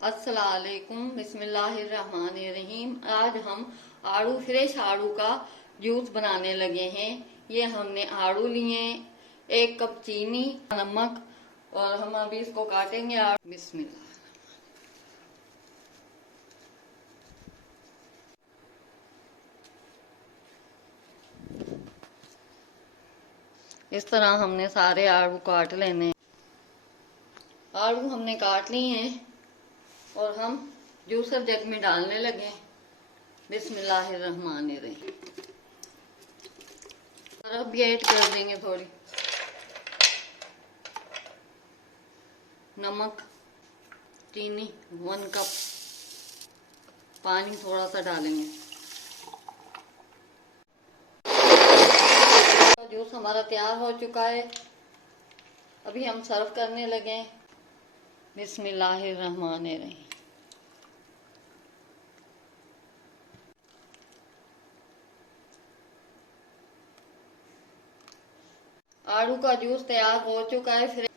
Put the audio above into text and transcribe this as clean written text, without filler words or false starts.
अस्सलामुअलैकुम बिस्मिल्लाहिर्रहमानिर्रहीम। आज हम फ्रेश आड़ू का जूस बनाने लगे हैं। ये हमने आड़ू लिए, 1 कप चीनी, नमक, और हम अभी इसको काटेंगे। बिस्मिल्लाह। इस तरह हमने सारे आड़ू काट लेने। आड़ू हमने काट लिए हैं और हम जूसर जग में डालने लगे। बिस्मिल्लाहिर्रहमानिर्रहीम। बर्फ भी ऐड कर देंगे थोड़ी, नमक, चीनी 1 कप, पानी थोड़ा सा डालेंगे। जूस हमारा तैयार हो चुका है। अभी हम सर्व करने लगे। बिस्मिल्लाहिर्रहमानिर्रहीम। आड़ू का जूस तैयार हो चुका है। फिर